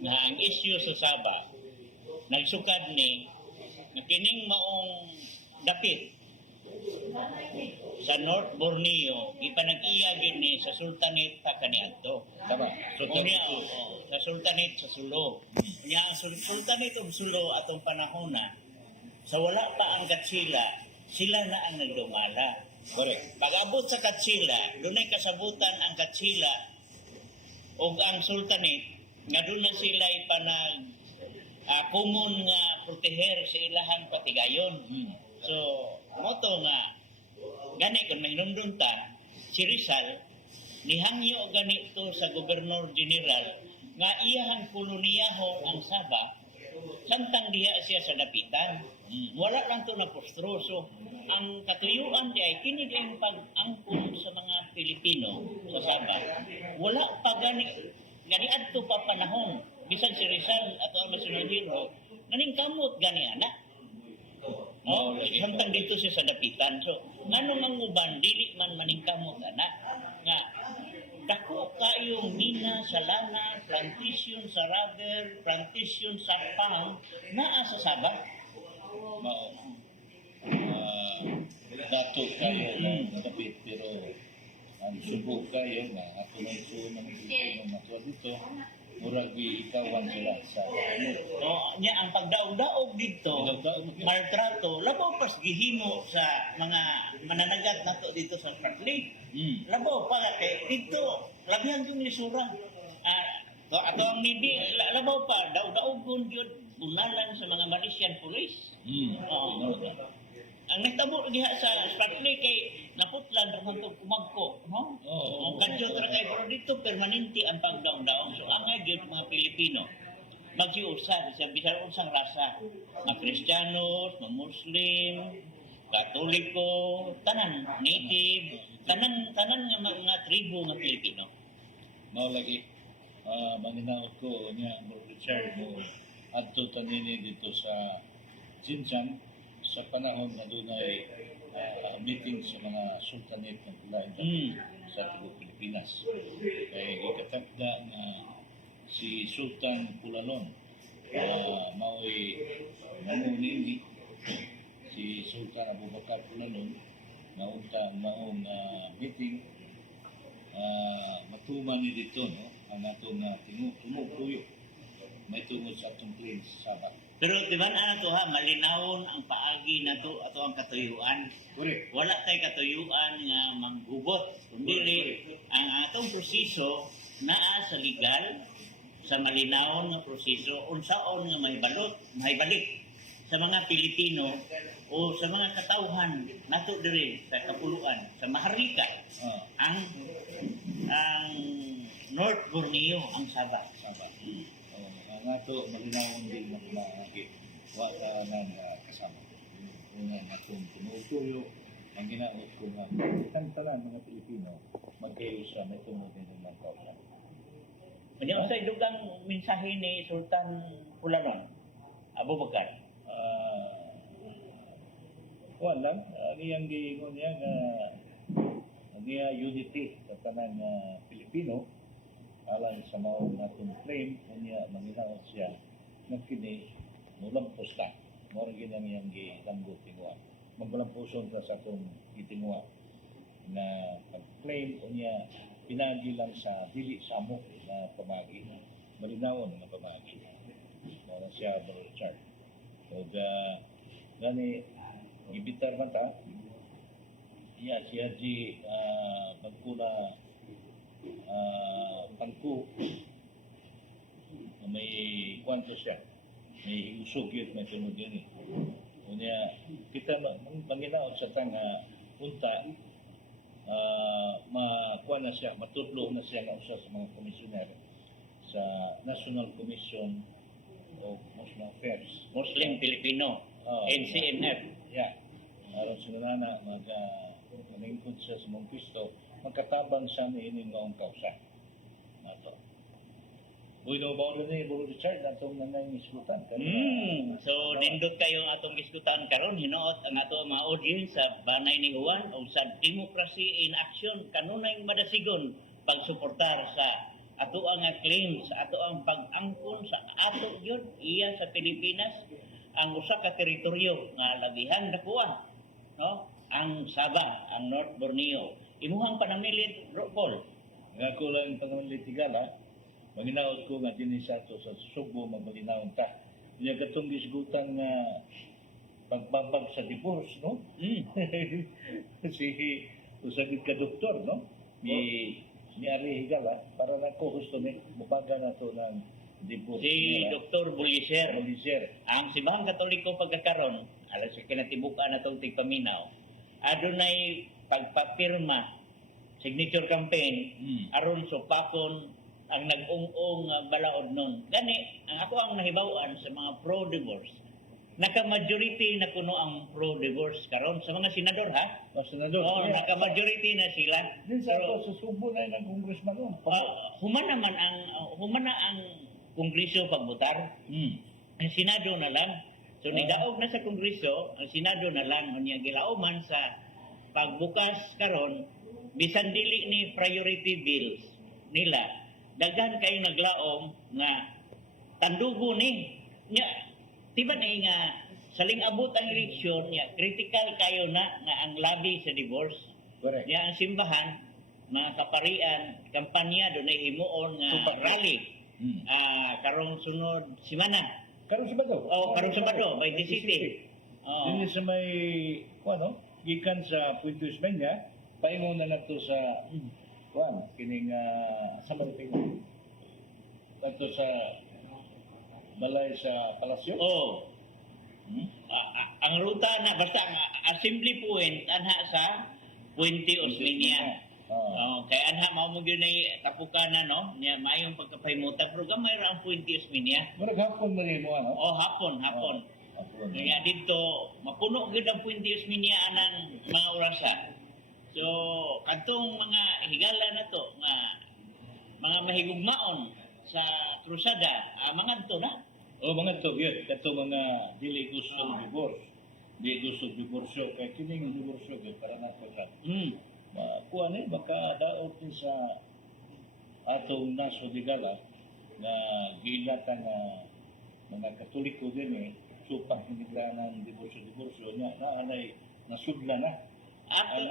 Na ang issue sa Saba nagsukad ni na kining maong dapit sa North Borneo ipanag-iya gid ni sa Sultanate ta kaniadto. tama so Sa Sultanate sa Sulo. Nya ang Sultanate of Sulo atong panahon na sa wala pa ang Katsila, sila na ang nagdumala. correct Pag-abot sa Katsila, doon ay kasabutan ang Katsila o ang Sultanate nga doon na sila ipanag common nga proteher sa ilahang patigayon. So, moto nga gani kan mahinumdum ta si Rizal nihangyo ganito sa Gobernador General nga iyahang koloniyahon ang Sabah samtang diha siya sa dapitan. Wala lang to na postro. So, ang katuyuan di ay kini ang pag-angkon sa mga Pilipino sa Sabah. Wala pa gani adto pa panahon. Bisan si Rizal at ang nasunodino, naning kamot gani anak. Samtang dito siya sa dapitan. So, ano mang uban, dili man maningkamot anak. Nga, dako kayong mina sa lana, plantation sa rubber, plantation sa palm, naa sa Sabah. dato kayo ng kapit pero ang subok kayo na ako ng suon ng Pilipino matuwa dito murag ikawan sila sa Nya ang pagdaog-daog dito, maltrato, labaw pas gihimo sa mga mananagat nato dito sa Spratly. Labaw pa kay dito, labihan yung lisura. Ato ang nidi, labaw pa, daog-daog kun gyud bunalan sa mga Malaysian police. Ang nagtabo diha sa Spratly kay naputlan ra man kumagko, no? Ang kadyo ra kay pero dito permanente ang pagdaong-daong. So ang gyud mga Pilipino magsiusad sa bisan unsang rasa, mga Kristiyanos, mga Muslim, Katoliko, tanan native, tanan nga mga tribo nga Pilipino. mao lagi manginaot ko niya Bro Richard mo adto kanini dito sa Xinjiang sa panahon na doon ay meeting sa mga sultanate ng Pulayan sa Tigo Pilipinas. Kaya ikatagda na si Sultan Pulalon mao'y mamunili si Sultan Abu Bakar Pulalon maong meeting matuman ni dito no ang atong tumukuyo may tungod sa atong claim sa Sabah. Pero di ba na to ha, malinawon ang paagi na to ato ang katuyuan. Correct. Wala tay katuyuan nga manggubot. Kundi ang atong proseso naa sa legal, sa malinawon nga proseso, unsaon nga mahibalik sa mga Pilipino o sa mga katawhan nato diri sa kapuluan, sa Maharlika, ang North Borneo, ang Sabah. Ang ato malinawon din ng mga wala nang kasama. Kung ang atong tinutuyo, ang ginaot ko nga tantanan mga Pilipino magkayo sa may tungod din ng mga kausan. Kanya sa idugang mensahe ni Sultan Pulalon, Abu Bakar. Wala, ang iyang giingon niya nga ang iya unity sa tanang Pilipino alang sa maong natong claim niya manginaot siya na kini mulampos ka mo rin ang iyang gilambot tingwa magbalampuson ta sa akong itinguha na pag-claim o niya pinagi lang sa dili samok na pamagi, malinawon na pamagi. Mara siya Bro Richard. So, gani, ibitar man ta, siya di pagkula pangku may kwanto siya, may usog yun, may tunog yun. Unya, kita manginaot sa tanga punta, makuha na siya, matutlo na siya na usa sa mga komisyoner sa National Commission of Muslim Affairs. Muslim Filipino, NCMF. Yeah. Aron sa nana, maningkod siya sa mong Kristo, magkatabang siya ni ining ngaong kausa. Mato. Uy, no ba rin ni Bro Richard, atong nanay niskutan. So, nindot kayo ang atong diskutahan karon, hinuot ang ato mga audience sa Banay ni Juan o sa Democracy in Action, kanunay madasigon pagsuportar sa ato ang claims, sa ato ang pag-angkon sa ato yun, iya sa Pilipinas, ang usa ka teritoryo nga labihan dakuha, no? Ang Sabah, ang North Borneo. Imuhang panamilit, Paul. Nga ko lang pangalan Tigala, maginaot ko nga din sa ato sa Subo, mabalinaon ta. Niya katong disgutan nga pagbabag sa divorce, no? Si usagid ka doktor, no? Ni Ari Higala, para na ko gusto ni mubaga na to ng divorce. Si Dr. Buliser. Poliser. Ang Simbahang Katoliko pagkakaron, alam sa kinatibukan na itong tigpaminaw, adunay pagpapirma, signature campaign, aron supakon ang nag-ung-ung balaod nun. Gani, ang ako ang nahibawan sa mga pro-divorce, naka-majority na kuno ang pro-divorce karon sa mga senador, ha? Senador. Oo, naka-majority na sila. Din sa ato sa Subo na ng congressman ko. Humana ang Kongreso pagbutar. Ang Senado na lang. So, nidaog na sa Kongreso, ang Senado na lang, unya gilauman sa pagbukas karon, bisan dili ni priority bills nila, daghan kayo naglaom nga tandugo ni. Nya, diba na nga, saling abot ang eleksyon, critical kayo na nga ang labi sa divorce. Correct. Nya, ang simbahan, mga kaparian, kampanya, doon ay himuon nga rally. Karong sunod simana. Karong Sabado. Karong Sabado, by the city. Din sa may, ano, gikan sa Puerto Espeña, paingon na nato sa, kining, sa Maripina. Nato sa, balay sa palasyo. Ang ruta na, basta ang assembly point, anha sa Puente Osmeña. Kaya anha, mao mo yun ay kapukana, no? Niya, mayong pagkapahimutan, pero gamay ra ang Puente Osmeña. Hapon na rin mo, ano? Hapon. Kaya dito, mapuno gud ang Puente Osmeña anang mga orasa. So, katong mga higala na to, mga mahigugmaon sa krusada, mga to na. Mga to, yun. Kato mga dili gusto divorce. Di gusto divorsyo. Kaya kining divorsyo, para na po siya. Kuha na baka daot din sa atong naso di gala na gilatan na mga Katoliko din supang hinigla ng divorsyo niya na anay nasudla na. Ang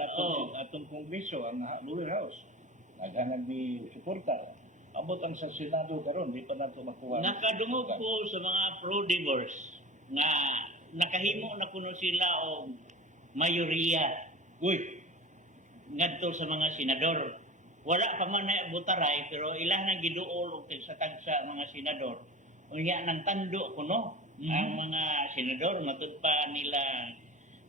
atong kongreso, ang lower house, naghanag ni suporta. Abot ang sa Senado karon, di pa nato makuha. Nakadungog po sa mga pro-divorce na nakahimo na kuno sila o mayoriya. Ngadto sa mga senador. Wala pa man na butaray, pero ilang nang giduol og sa tagsa mga senador. Unya nang tando kuno ang mga senador matud pa nila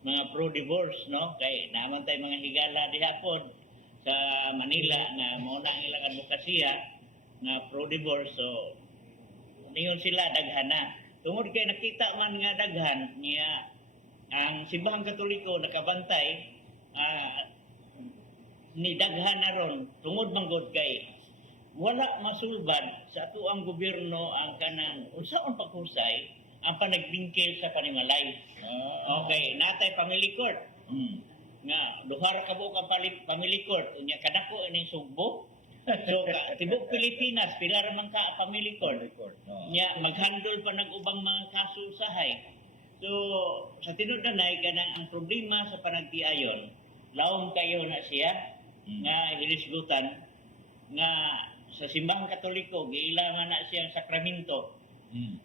mga pro-divorce, no? Kay naman tay mga higala dihapon sa Manila nga mao na ang ilang advokasya nga pro-divorce. So niyon sila daghana. Tungod kay nakita man nga daghan niya ang Simbahang Katoliko nakabantay ni daghan na ron tungod manggod kay wala masulbad sa ato ang gobyerno ang kanang unsaon paghusay ang panagbingkil sa panimalay. Okay, natay family court. Nga duha ra ka buok ang family court unya kadako ini Sugbo. So tibok Pilipinas pila ra man ka family court. Nya maghandle pa nag ubang mga kaso usahay. So, sa tinud nanay, kanang ang problema sa panagtiayon, lawom kayo na siya, nga hinisgutan, nga sa simbahang katoliko, giilangan na siya ang sakramento.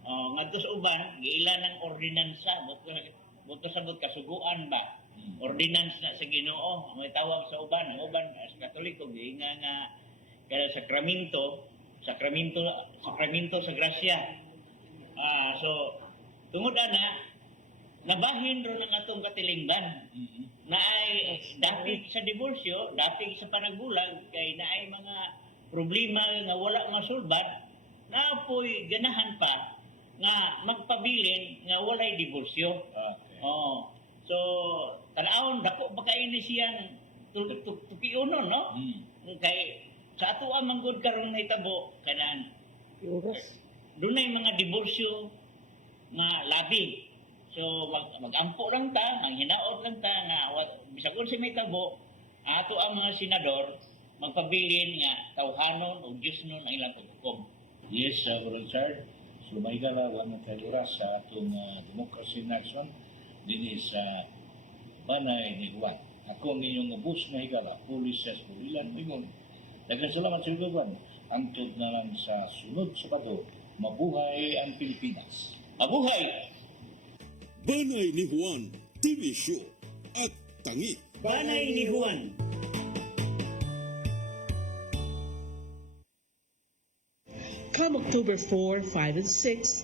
Ngadto sa uban, giila ng ordinansa, buto sabot kasuguan ba? Ordinance na sa Ginoo, may tawag sa uban, ang uban sa katoliko, giinga nga kada sakramento sa grasya. So, tungod ana, nabahin ro ng atong katilingban na ay dati sa diborsyo, dati sa panagbulag, kay na ay mga problema nga wala masulbad, na apoy ganahan pa nga magpabilin nga walay diborsyo. So, tanawon dako ba kay ni siyang tukiunon, no? Kay sa ato ang manggod karon nahitabo kanang dunay mga diborsyo nga labi. So mag-ampo lang ta, manghinaot lang ta nga bisag unsa may tabo, ato ang mga senador magpabilin nga tawhanon o Diosnon ang ilang paghukom. Yes, Richard. So may galawa mo kalura sa atong democracy in action din sa Banay ni Juan. Ako ang inyong ubos na higala, pulis sa Pulilan, Mingon. Nagkasalamat sa Juan. Antod na lang sa sunod sa bato, mabuhay ang Pilipinas. Mabuhay! Banay ni Juan TV Show at Tangi. Banay ni Juan. Come October 4, 5, and 6,